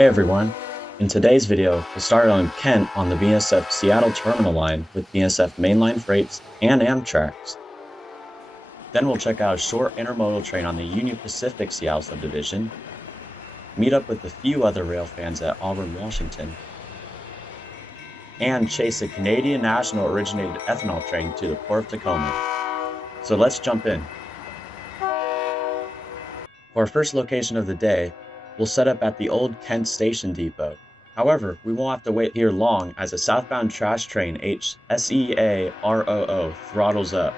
Hey everyone, in today's video we'll start on Kent on the BNSF Seattle Terminal line with BNSF mainline freights and Amtraks. Then we'll check out a short intermodal train on the Union Pacific Seattle Subdivision, meet up with a few other rail fans at Auburn, Washington, and chase a Canadian National originated ethanol train to the Port of Tacoma. So let's jump in. For our first location of the day, we'll set up at the old Kent Station Depot. However, we won't have to wait here long as a southbound trash train HSEAROO throttles up.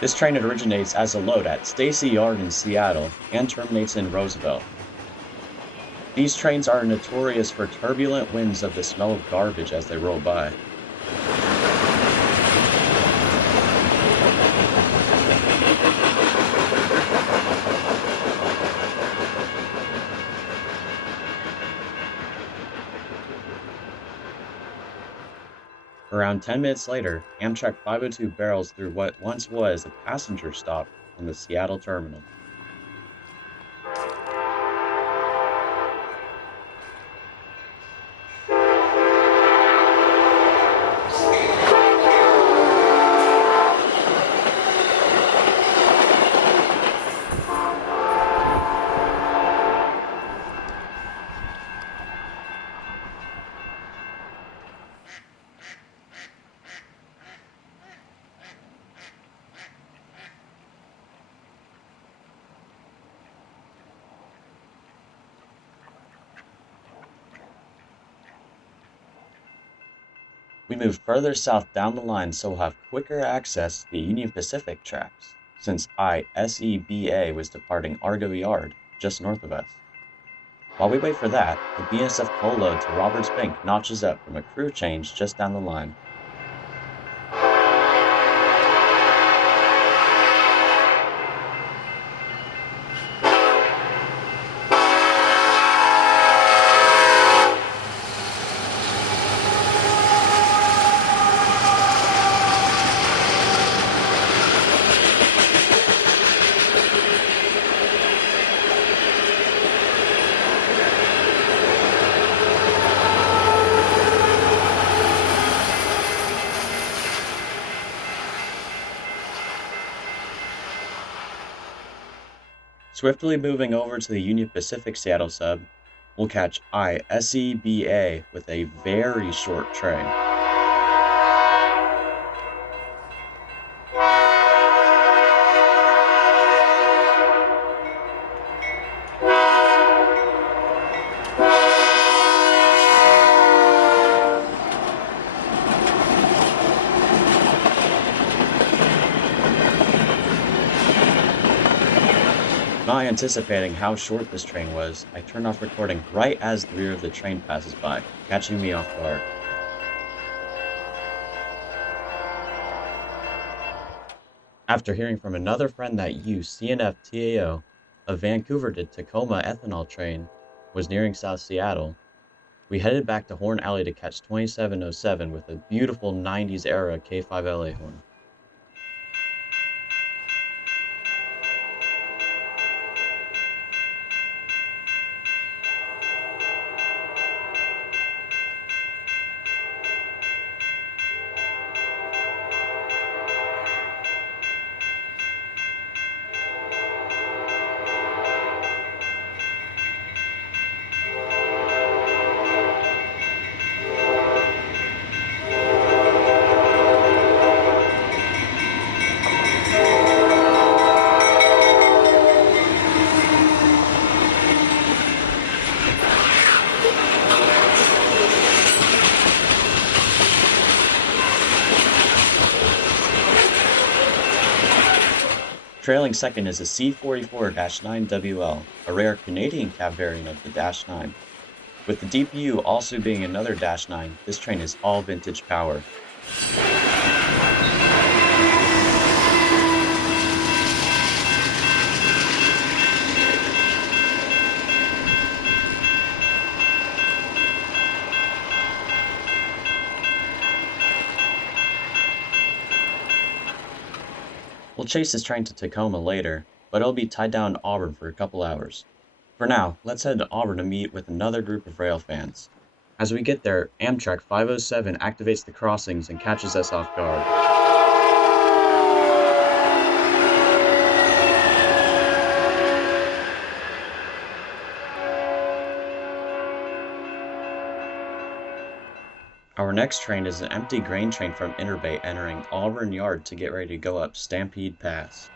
This train originates as a load at Stacy Yard in Seattle and terminates in Roosevelt. These trains are notorious for turbulent winds of the smell of garbage as they roll by. Around 10 minutes later, Amtrak 502 barrels through what once was a passenger stop on the Seattle terminal. We moved further south down the line so we'll have quicker access to the Union Pacific tracks, since ISEBA was departing Argo Yard, just north of us. While we wait for that, the BNSF coal load to Roberts Bank notches up from a crew change just down the line. Swiftly moving over to the Union Pacific Seattle sub, we'll catch ISEBA with a very short train. Not anticipating how short this train was, I turned off recording right as the rear of the train passes by, catching me off guard. After hearing from another friend that CNF TAO, a Vancouver to Tacoma ethanol train, was nearing South Seattle, we headed back to Horn Alley to catch 2707 with a beautiful 90s era K5LA horn. Trailing second is a C44-9WL, a rare Canadian cab variant of the Dash 9. With the DPU also being another Dash 9, this train is all vintage power. We'll chase this train to Tacoma later, but it'll be tied down in Auburn for a couple hours. For now, let's head to Auburn to meet with another group of rail fans. As we get there, Amtrak 507 activates the crossings and catches us off guard. Our next train is an empty grain train from Interbay entering Auburn Yard to get ready to go up Stampede Pass.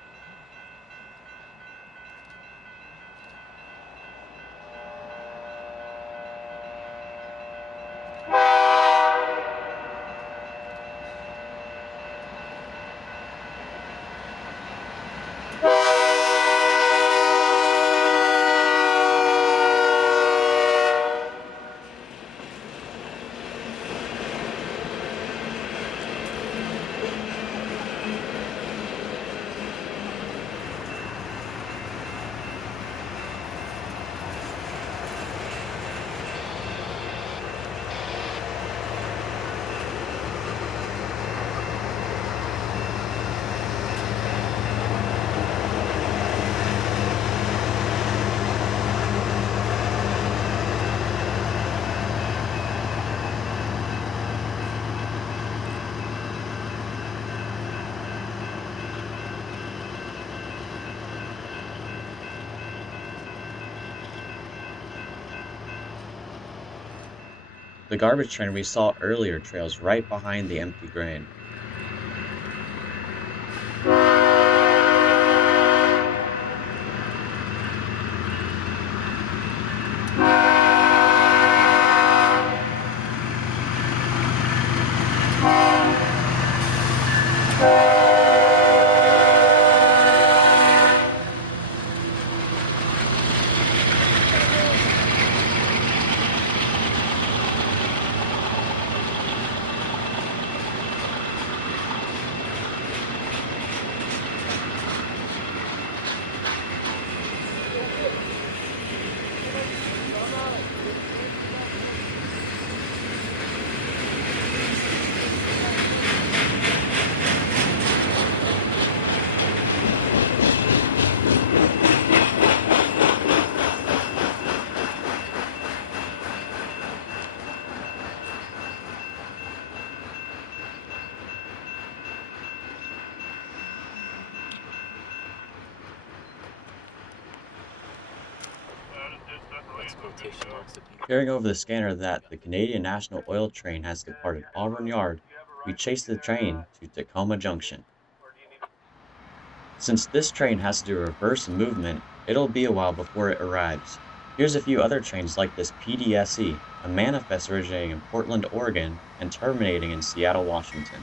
The garbage train we saw earlier trails right behind the empty grain. Hearing over the scanner that the Canadian National Oil train has departed Auburn Yard, we chase the train to Tacoma Junction. Since this train has to do a reverse movement, it'll be a while before it arrives. Here's a few other trains like this PDSE, a manifest originating in Portland, Oregon, and terminating in Seattle, Washington.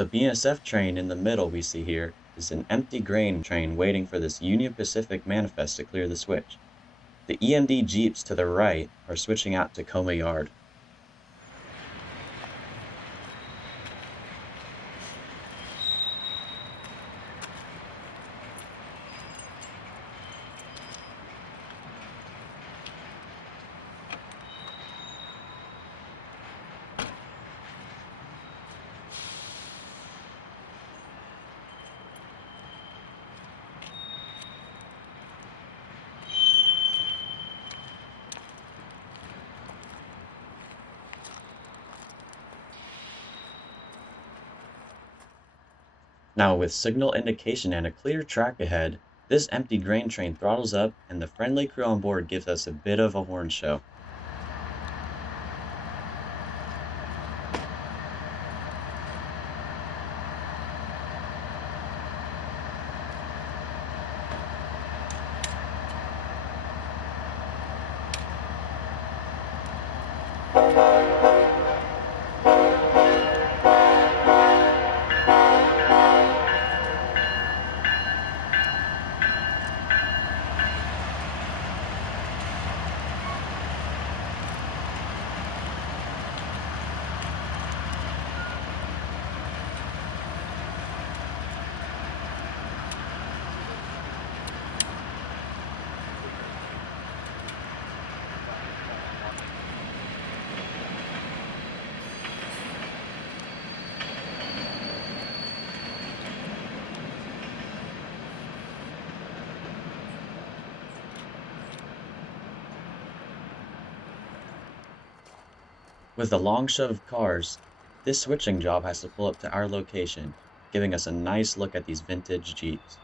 The BNSF train in the middle we see here is an empty grain train waiting for this Union Pacific manifest to clear the switch. The EMD Jeeps to the right are switching out Tacoma Yard. Now with signal indication and a clear track ahead, this empty grain train throttles up and the friendly crew on board gives us a bit of a horn show. With a long shove of cars, this switching job has to pull up to our location, giving us a nice look at these vintage Jeeps.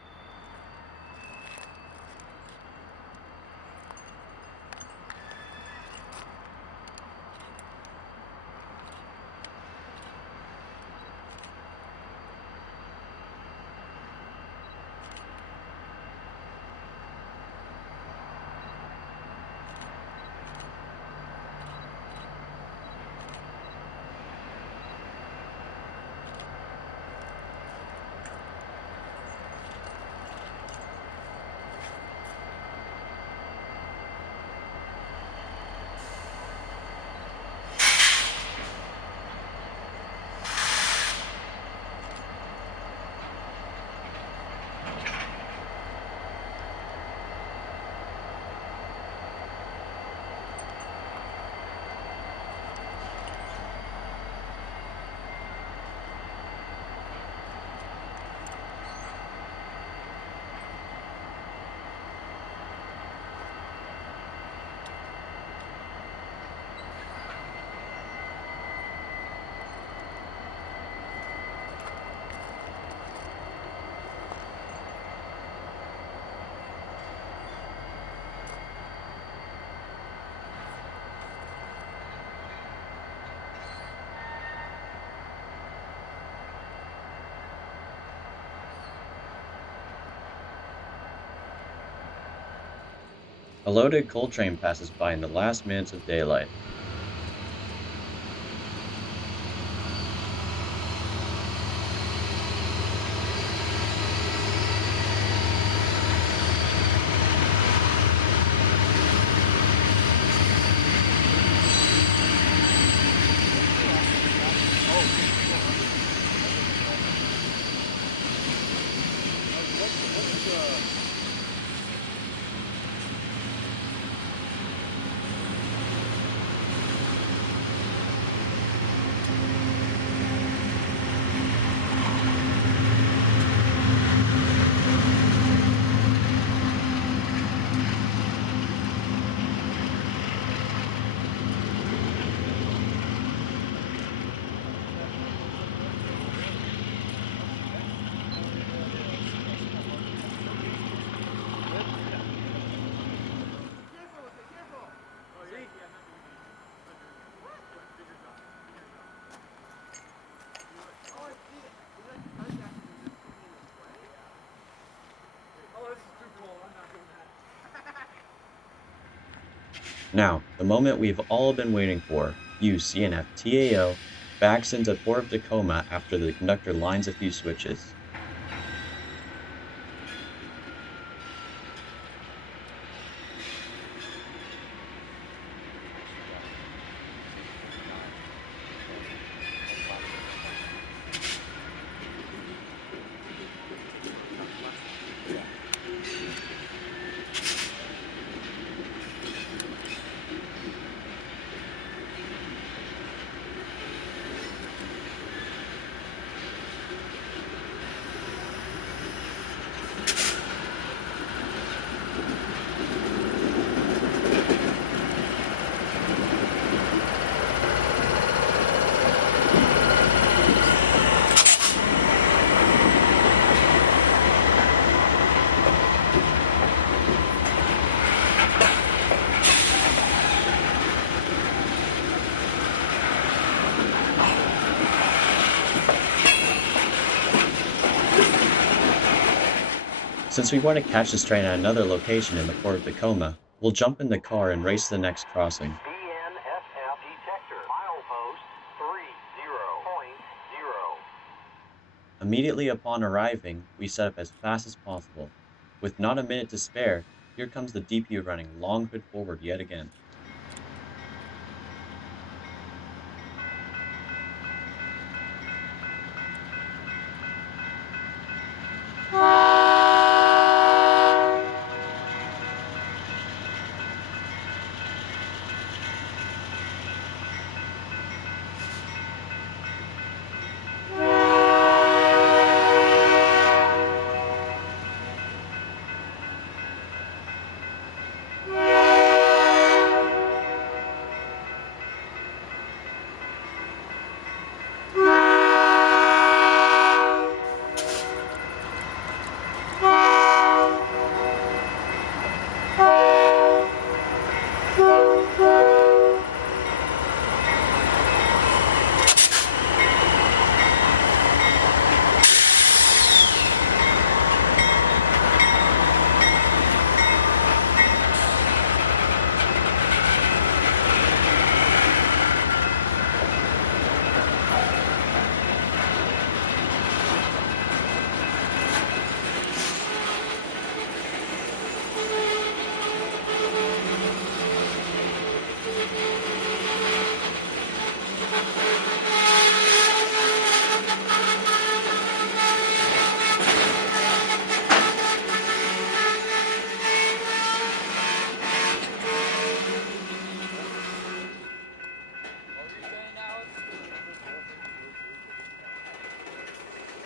A loaded coal train passes by in the last minutes of daylight. Now, the moment we've all been waiting for, UCNF TAO backs into Port of Tacoma after the conductor lines a few switches. Since we want to catch this train at another location in the Port of Tacoma, we'll jump in the car and race to the next crossing. BNSF detector, milepost 30.0. Immediately upon arriving, we set up as fast as possible. With not a minute to spare, here comes the DP running long hood forward yet again.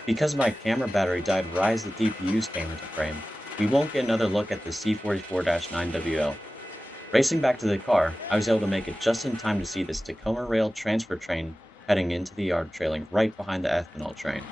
Because my camera battery died right as the TPUs came into frame, we won't get another look at the C44-9WL. Racing back to the car, I was able to make it just in time to see this Tacoma Rail transfer train heading into the yard trailing right behind the ethanol train.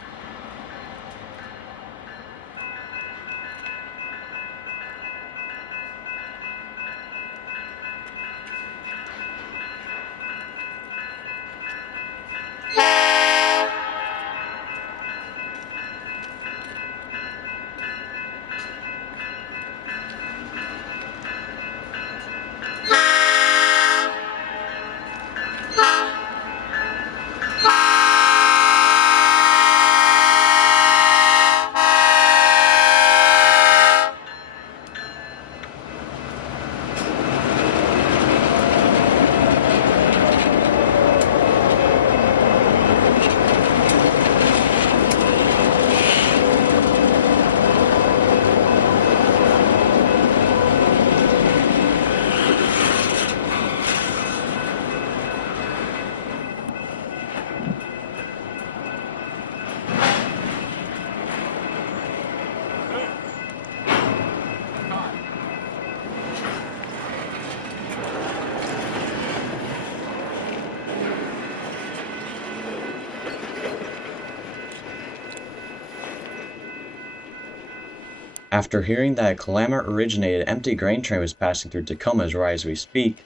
After hearing that a Klamath-originated empty grain train was passing through Tacoma right as we speak,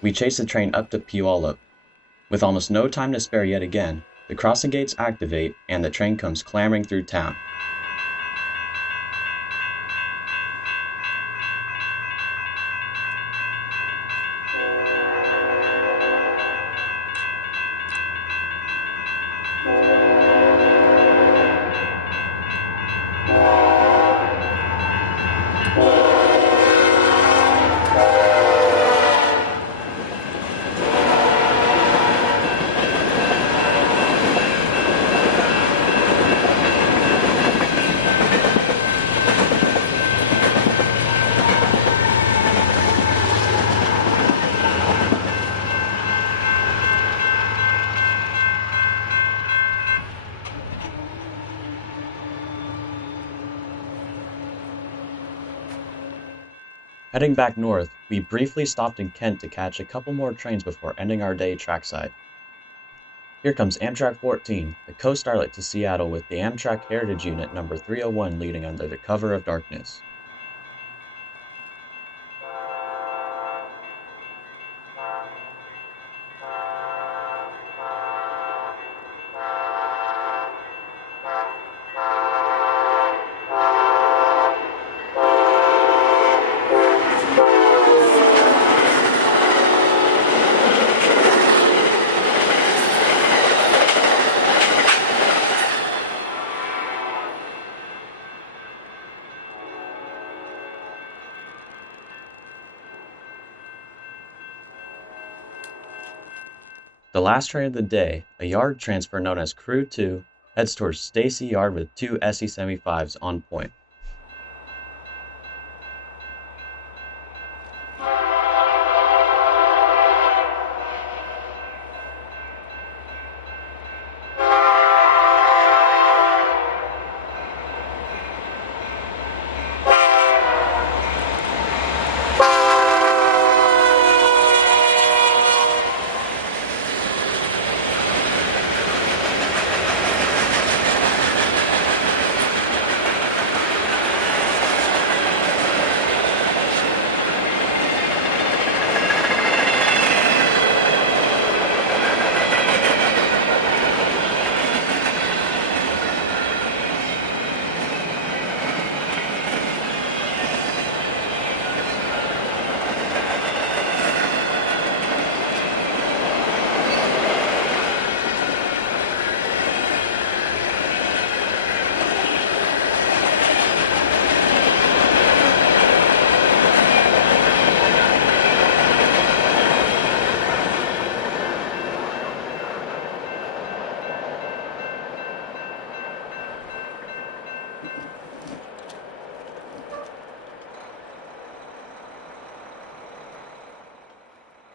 we chase the train up to Puyallup. With almost no time to spare yet again, the crossing gates activate and the train comes clamoring through town. Heading back north, we briefly stopped in Kent to catch a couple more trains before ending our day trackside. Here comes Amtrak 14, the Coast Starlight to Seattle with the Amtrak Heritage Unit number 301 leading under the cover of darkness. The last train of the day, a yard transfer known as Crew 2, heads towards Stacy Yard with two SE-75s on point.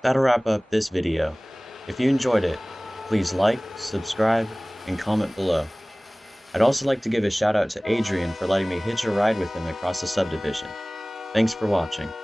That'll wrap up this video. If you enjoyed it, please like, subscribe, and comment below. I'd also like to give a shout out to Adrian for letting me hitch a ride with him across the subdivision. Thanks for watching.